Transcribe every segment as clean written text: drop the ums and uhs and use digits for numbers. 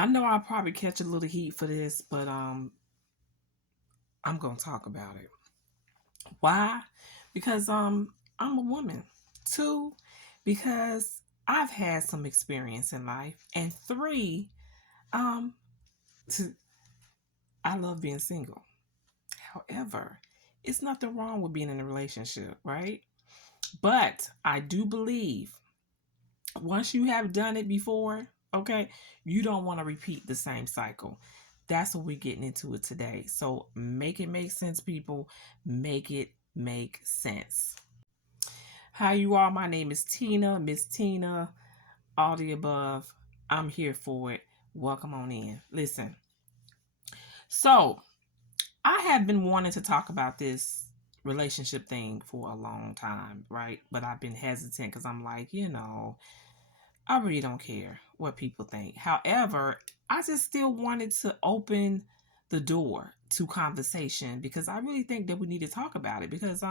I know I'll probably catch a little heat for this, but I'm gonna talk about it. Why? Because I'm a woman. Two, because I've had some experience in life. And three, um to, I love being single. However, it's nothing wrong with being in a relationship, right? But I do believe once you have done it before, okay, you don't want to repeat the same cycle. That's what we're getting into it today. So make it make sense, people. Make it make sense. Hi, you all. My name is Tina, Miss Tina, all the above. I'm here for it. Welcome on in. Listen, so I have been wanting to talk about this relationship thing for a long time, right? But I've been hesitant because I'm like, I really don't care what people think. However, I just still wanted to open the door to conversation because I really think that we need to talk about it because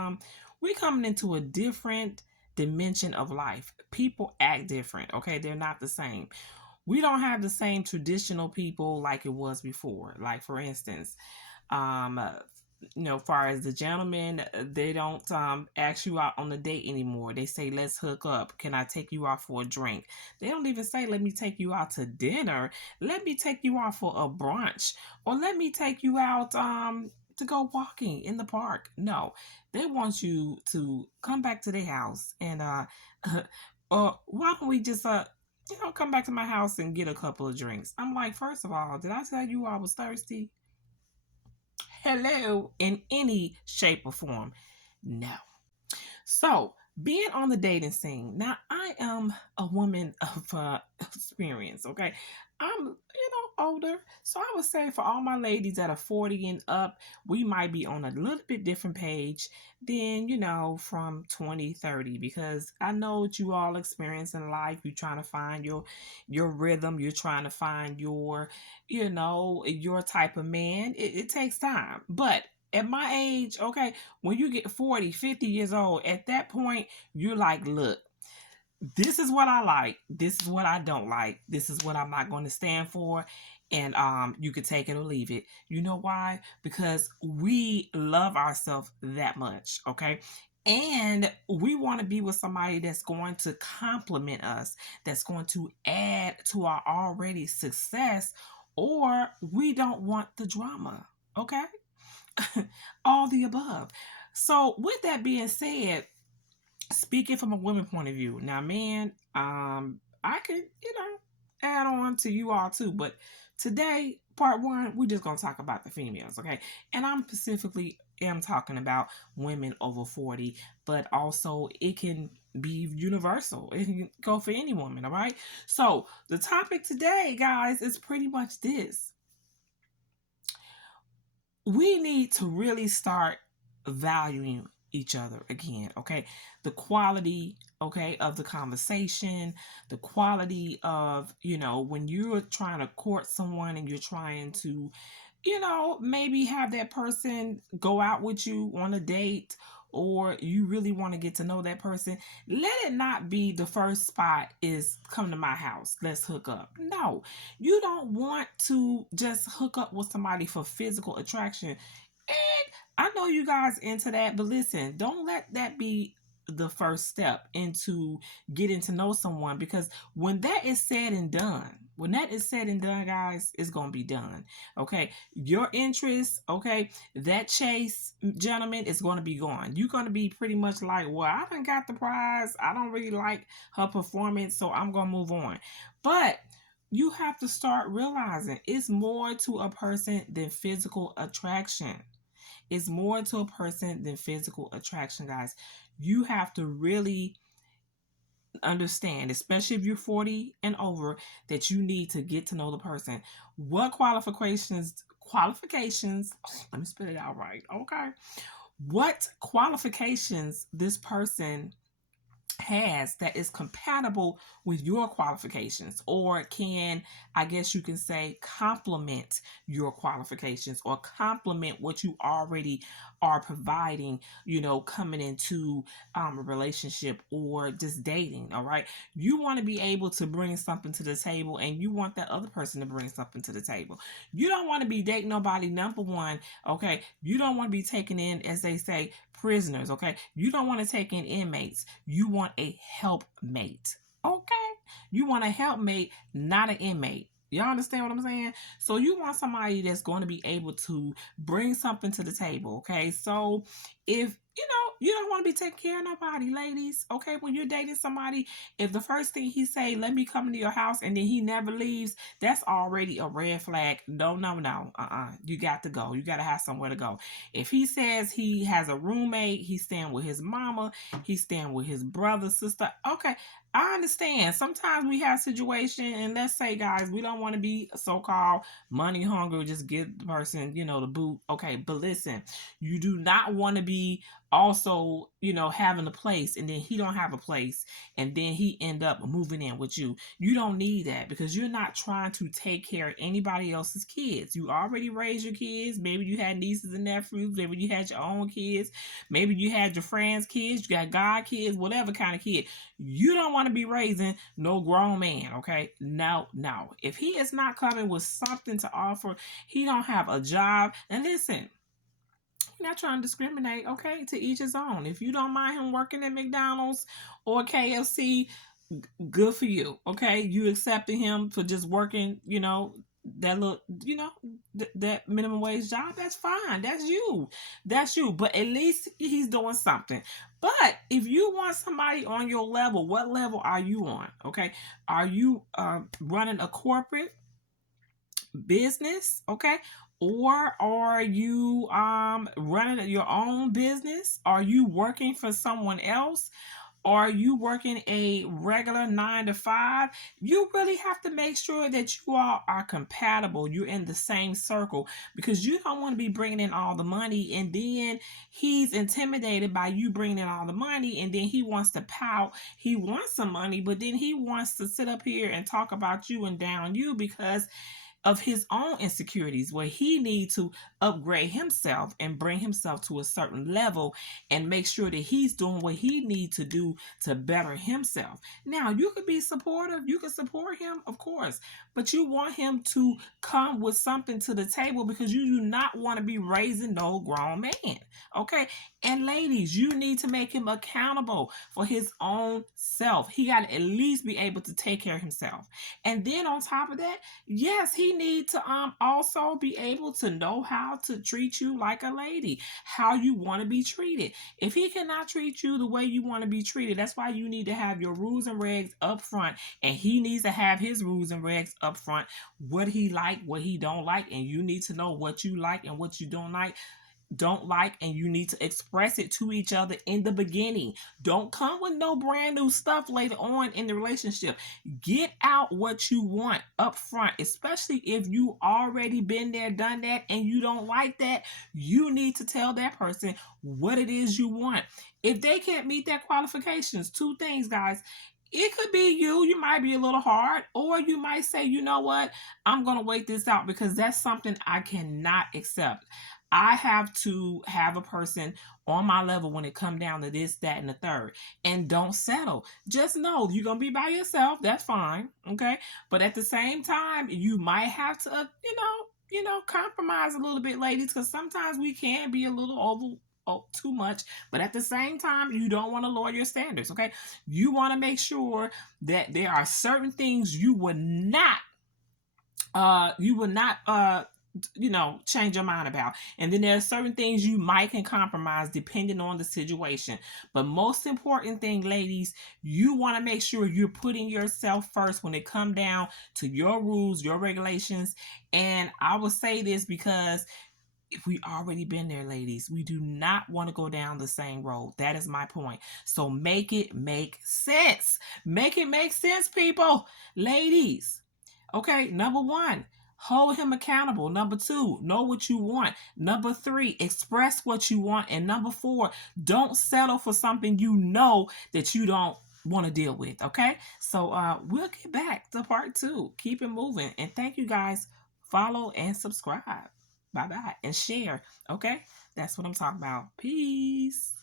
we're coming into a different dimension of life. People act different, okay? They're not the same. We don't have the same traditional people like it was before. Like for instance, um uh, far as the gentlemen, they don't ask you out on a date anymore. They say, let's hook up, can I take you out for a drink? They don't even say, let me take you out to dinner, let me take you out for a brunch, or let me take you out to go walking in the park. No, they want you to come back to their house and or why don't we just come back to my house and get a couple of drinks. I'm like, first of all, did I tell you I was thirsty? Hello, in any shape or form? No. So, being on the dating scene, now I am a woman of experience, okay? I'm, older. So, I would say for all my ladies that are 40 and up, we might be on a little bit different page than, from 20, 30, because I know what you all experience in life. You're trying to find your rhythm, you're trying to find your type of man. It takes time. But at my age, okay, when you get 40, 50 years old, at that point, you're like, look, this is what I like. This is what I don't like. This is what I'm not going to stand for. And you could take it or leave it. You know why? Because we love ourselves that much, okay? And we want to be with somebody that's going to compliment us, that's going to add to our already success, or we don't want the drama, okay? All the above. So, with that being said, speaking from a woman point of view, now, man, I could, add on to you all too, but today, part one, we're just gonna talk about the females, okay? And I'm specifically am talking about women over 40, but also it can be universal. It can go for any woman, all right? So the topic today, guys, is pretty much this: we need to really start valuing each other again, okay? The quality, okay, of the conversation, the quality of, when you're trying to court someone and you're trying to, maybe have that person go out with you on a date, or you really want to get to know that person, let it not be the first spot is come to my house, let's hook up. No, you don't want to just hook up with somebody for physical attraction. And I know you guys into that, but listen, don't let that be the first step into getting to know someone, because when that is said and done, guys, it's gonna be done. Okay, your interest, okay, that chase, gentlemen, is gonna be gone. You're gonna be pretty much like, well, I done got the prize. I don't really like her performance, so I'm gonna move on. But you have to start realizing it's more to a person than physical attraction. It's more to a person than physical attraction, guys. You have to really understand, especially if you're 40 and over, that you need to get to know the person. What qualifications, let me spit it out right, okay? What qualifications this person has that is compatible with your qualifications, or can, I guess you can say, complement your qualifications or complement what you already are providing, coming into a relationship or just dating. All right, you want to be able to bring something to the table, and you want that other person to bring something to the table. You don't want to be dating nobody, number one. Okay, you don't want to be taken in, as they say, prisoners. Okay, you don't want to take in inmates. You want a helpmate. Okay, you want a helpmate, not an inmate. Y'all understand what I'm saying? So you want somebody that's going to be able to bring something to the table. Okay, so if you don't want to be taking care of nobody, ladies. Okay, when you're dating somebody, if the first thing he say, "Let me come into your house," and then he never leaves, that's already a red flag. No, no, no. You got to go. You got to have somewhere to go. If he says he has a roommate, he's staying with his mama, he's staying with his brother, sister. Okay, I understand. Sometimes we have situations, and let's say, guys, we don't want to be so-called money hungry, just give the person, the boot. Okay, but listen, you do not want to be also, having a place, and then he don't have a place, and then he end up moving in with you. You don't need that, because you're not trying to take care of anybody else's kids. You already raised your kids. Maybe you had nieces and nephews. Maybe you had your own kids. Maybe you had your friends' kids. You got God kids, whatever kind of kid. You don't want to be raising no grown man. Okay, no. If he is not coming with something to offer, he don't have a job. And listen, not trying to discriminate. Okay, to each his own. If you don't mind him working at McDonald's or KFC, good for you. Okay, you accepting him for just working, that little, that minimum wage job. That's fine. That's you. But at least he's doing something. But if you want somebody on your level, what level are you on? Okay, are you running a corporate business? Okay, or are you running your own business? Are you working for someone else? Are you working a regular 9 to 5? You really have to make sure that you all are compatible. You're in the same circle, because you don't want to be bringing in all the money, and then he's intimidated by you bringing in all the money, and then he wants to pout. He wants some money, but then he wants to sit up here and talk about you and down you because of his own insecurities, where he needs to upgrade himself and bring himself to a certain level and make sure that he's doing what he needs to do to better himself. Now, you could be supportive, you could support him, of course, but you want him to come with something to the table, because you do not want to be raising no grown man. Okay, and ladies, you need to make him accountable for his own self. He got to at least be able to take care of himself. And then on top of that, yes, he need to also be able to know how to treat you like a lady, how you want to be treated. If he cannot treat you the way you want to be treated, that's why you need to have your rules and regs up front, and he needs to have his rules and regs up front, what he like, what he don't like, and you need to know what you like and what you don't like, and you need to express it to each other in the beginning. Don't come with no brand new stuff later on in the relationship. Get out what you want up front, especially if you already been there, done that, and you don't like that. You need to tell that person what it is you want. If they can't meet their qualifications, two things, guys. It could be you might be a little hard, or you might say, you know what, I'm going to wait this out, because that's something I cannot accept. I have to have a person on my level when it come down to this, that, and the third. And don't settle. Just know you're going to be by yourself. That's fine. Okay. But at the same time, you might have to, compromise a little bit, ladies, because sometimes we can be a little too much, but at the same time, you don't want to lower your standards. Okay, you want to make sure that there are certain things you would not change your mind about, and then there are certain things you might can compromise depending on the situation. But most important thing, ladies, you want to make sure you're putting yourself first when it come down to your rules, your regulations. And I will say this because if we already been there, ladies, we do not want to go down the same road. That is my point. So make it make sense. Make it make sense, people. Ladies. Okay, number 1, hold him accountable. Number 2, know what you want. Number 3, express what you want. And number 4, don't settle for something you know that you don't want to deal with. Okay, so we'll get back to part 2. Keep it moving, and thank you guys. Follow and subscribe. Bye bye, and share. Okay, that's what I'm talking about. Peace.